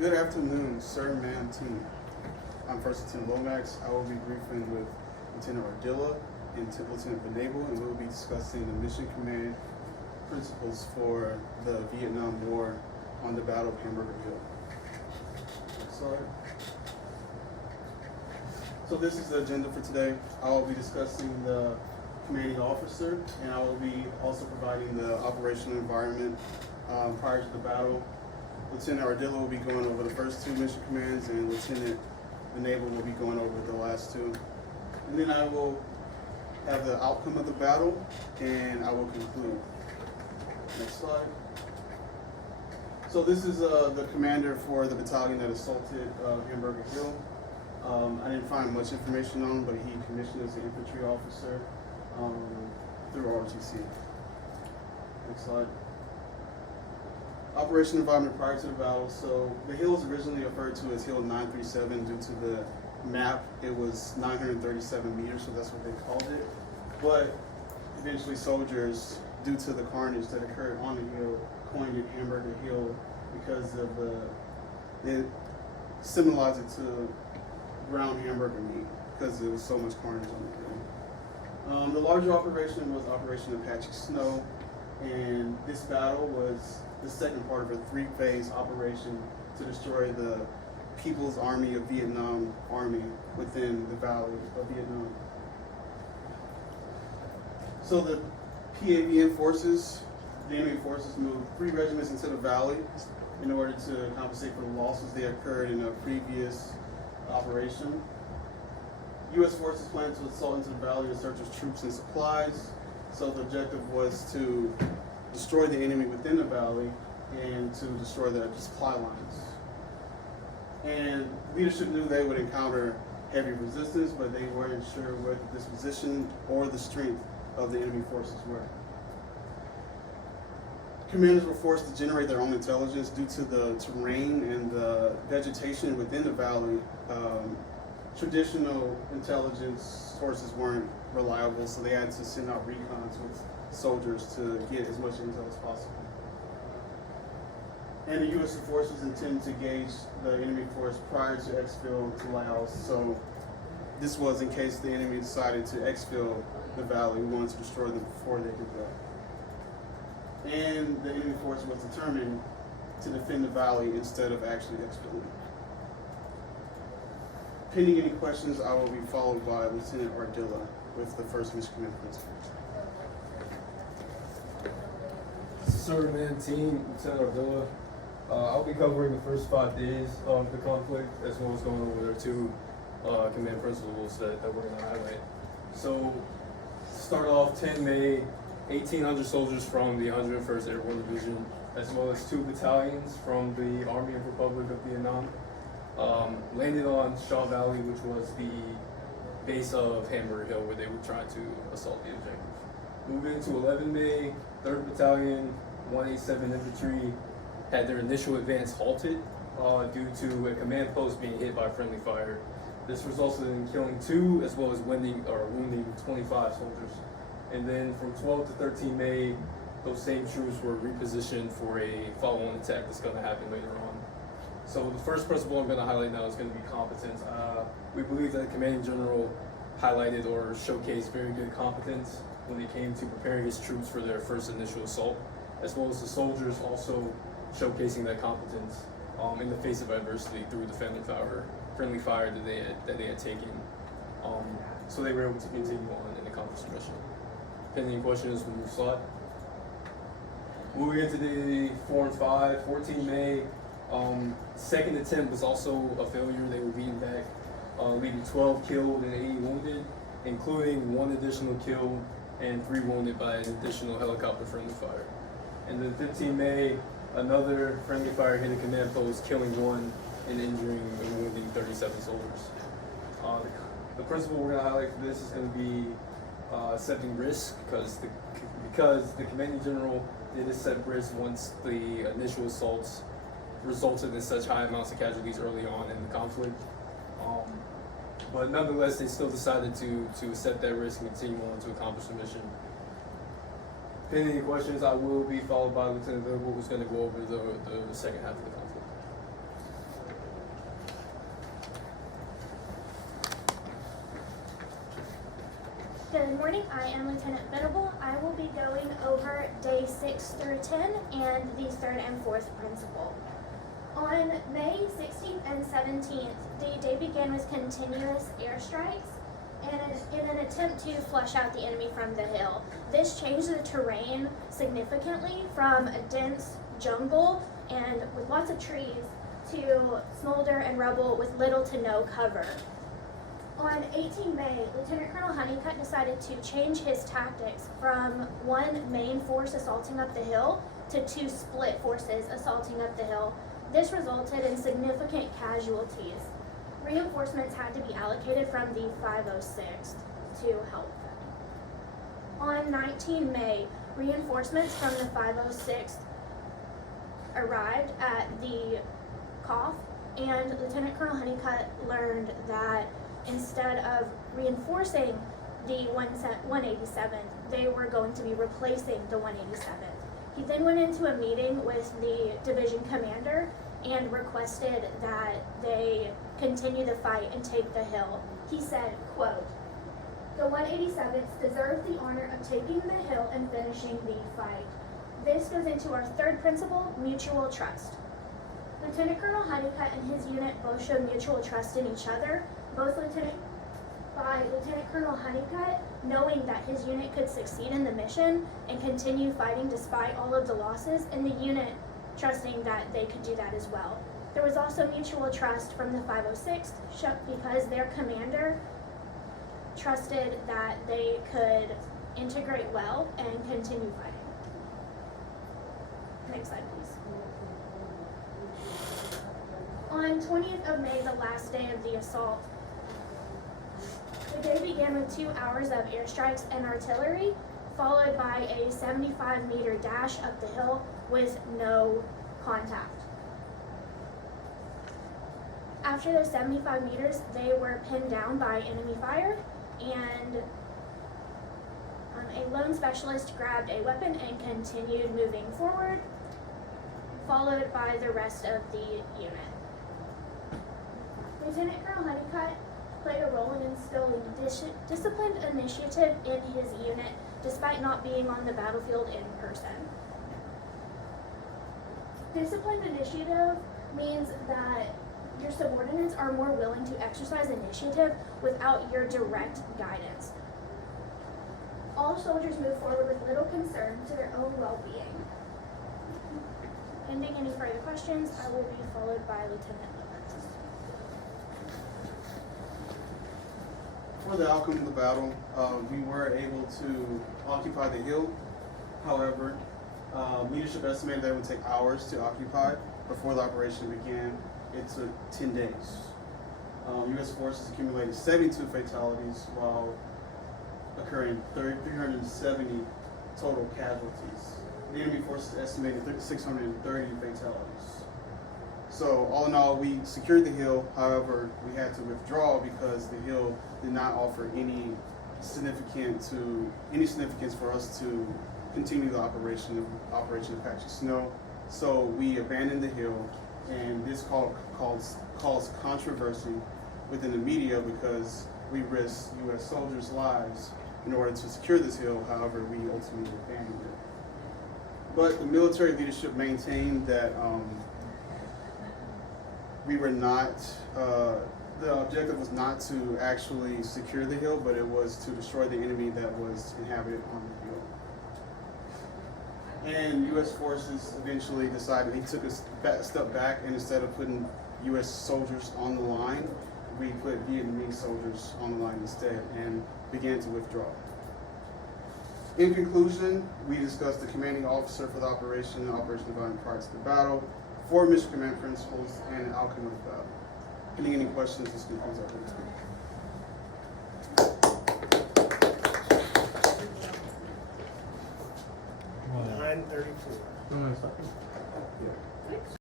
Good afternoon, sir, ma'am, team. I'm First Lieutenant Lomax. I will be briefing with Lieutenant Ardilla and Lieutenant Benable, and we will be discussing the mission command principles for the Vietnam War on the Battle of Hamburger Hill. Next slide. So this is the agenda for today. I will be discussing the commanding officer, and I will be also providing the operational environment prior to the battle. Lieutenant Ardilla will be going over the first two mission commands, and Lieutenant Benable will be going over the last two. And then I will have the outcome of the battle, and I will conclude. Next slide. So this is the commander for the battalion that assaulted Hamburger Hill. I didn't find much information on him, but he commissioned as an infantry officer through ROTC. Next slide. Operation environment prior to the battle. So the hill was originally referred to as Hill 937 due to the map. It was 937 meters, so that's what they called it. But eventually soldiers, due to the carnage that occurred on the hill, coined it Hamburger Hill because of it symbolized it to ground hamburger meat because there was so much carnage on the hill. The larger operation was Operation Apache Snow, and this battle was the second part of a three-phase operation to destroy the People's Army of Vietnam army within the Valley of Vietnam. So the PAVN forces, the enemy forces, moved 3 regiments into the valley in order to compensate for the losses that occurred in a previous operation. U.S. forces planned to assault into the valley in search of troops and supplies. So the objective was to destroy the enemy within the valley and to destroy their supply lines. And leadership knew they would encounter heavy resistance, but they weren't sure where the disposition or the strength of the enemy forces were. Commanders were forced to generate their own intelligence due to the terrain and the vegetation within the valley. Traditional intelligence sources weren't reliable, so they had to send out recons with soldiers to get as much intel as possible. And the U.S. forces intended to engage the enemy force prior to exfil to Laos, so this was in case the enemy decided to exfil the valley. We wanted to destroy them before they did that. And the enemy force was determined to defend the valley instead of actually exfilling. Pending any questions, I will be followed by Lieutenant Ardilla with the first mission command principle. Sir, man, team, Lieutenant Ardilla. I'll be covering the first 5 days of the conflict, as well as going over their 2 command principles that we're going to highlight. So, to start off, 10 May, 1,800 soldiers from the 101st Airborne Division, as well as 2 battalions from the Army of Republic of Vietnam, landed on Shaw Valley, which was the base of Hamburger Hill, where they were trying to assault the objective. Moving to 11 May, 3rd Battalion, 187 Infantry, had their initial advance halted due to a command post being hit by friendly fire. This resulted in killing 2 as well as wounding 25 soldiers. And then from 12 to 13 May, those same troops were repositioned for a follow-on attack that's going to happen later on. So the first principle I'm going to highlight now is going to be competence. We believe that the commanding general highlighted or showcased very good competence when it came to preparing his troops for their first initial assault, as well as the soldiers also showcasing that competence in the face of adversity through the friendly fire that they had taken. So they were able to continue on and accomplish the mission. Pending questions, we'll move slide. Moving into the 4 and 5, 14 May, second attempt was also a failure. They were beaten back, leaving 12 killed and 80 wounded, including 1 additional killed and 3 wounded by an additional helicopter friendly fire. And then 15 May, another friendly fire hit a command post, killing 1 and injuring and wounding 37 soldiers. The principle we're going to highlight for this is going to be accepting risk, because the commanding general did accept risk once the initial assaults resulted in such high amounts of casualties early on in the conflict. But nonetheless, they still decided to accept that risk and continue on to accomplish the mission. Pending any questions, I will be followed by Lieutenant Benable, who's going to go over the second half of the conflict. Good morning, I am Lieutenant Venable. I will be going over day 6 through 10 and the 3rd and 4th principle. On May 16th and 17th, the day began with continuous airstrikes in an attempt to flush out the enemy from the hill. This changed the terrain significantly from a dense jungle and with lots of trees to smolder and rubble with little to no cover. On 18 May, Lieutenant Colonel Honeycutt decided to change his tactics from one main force assaulting up the hill to 2 split forces assaulting up the hill. This resulted in significant casualties. Reinforcements had to be allocated from the 506th to help them. On 19 May, reinforcements from the 506th arrived at the Cough, and Lieutenant Colonel Honeycutt learned that instead of reinforcing the 187th, they were going to be replacing the 187th. He then went into a meeting with the division commander and requested that they continue the fight and take the hill. He said, quote, "The 187th deserve the honor of taking the hill and finishing the fight." This goes into our 3rd principle, mutual trust. Lieutenant Colonel Honeycutt and his unit both showed mutual trust in each other. Lieutenant Colonel Honeycutt, knowing that his unit could succeed in the mission and continue fighting despite all of the losses, and the unit trusting that they could do that as well. There was also mutual trust from the 506th because their commander trusted that they could integrate well and continue fighting. Next slide, please. On 20th of May, the last day of the assault, the day began with 2 hours of airstrikes and artillery, followed by a 75-meter dash up the hill with no contact. After those 75 meters, they were pinned down by enemy fire, and a lone specialist grabbed a weapon and continued moving forward, followed by the rest of the unit. Lieutenant Colonel Honeycutt played a role in instilling disciplined initiative in his unit despite not being on the battlefield in person. Disciplined initiative means that your subordinates are more willing to exercise initiative without your direct guidance. All soldiers move forward with little concern to their own well-being. Pending any further questions, I will be followed by Lieutenant Miller. For the outcome of the battle, we were able to occupy the hill. However, leadership estimated that it would take hours to occupy. Before the operation began, it took 10 days. U.S. forces accumulated 72 fatalities while occurring 370 total casualties. The enemy forces estimated 630 fatalities. So all in all, we secured the hill. However, we had to withdraw because the hill did not offer any significance for us to continue the Operation Apache Snow. So we abandoned the hill, and this caused controversy within the media because we risked U.S. soldiers' lives in order to secure this hill. However, we ultimately abandoned it. But the military leadership maintained that we were not, the objective was not to actually secure the hill, but it was to destroy the enemy that was inhabited on the hill. And U.S. forces eventually decided, they took a step back, and instead of putting U.S. soldiers on the line, we put Vietnamese soldiers on the line instead and began to withdraw. In conclusion, we discussed the commanding officer for the operation and operation environment prior to the battle, 4 mission command principles, and the outcome of the battle. Any questions, this concludes our presentation. 9:34.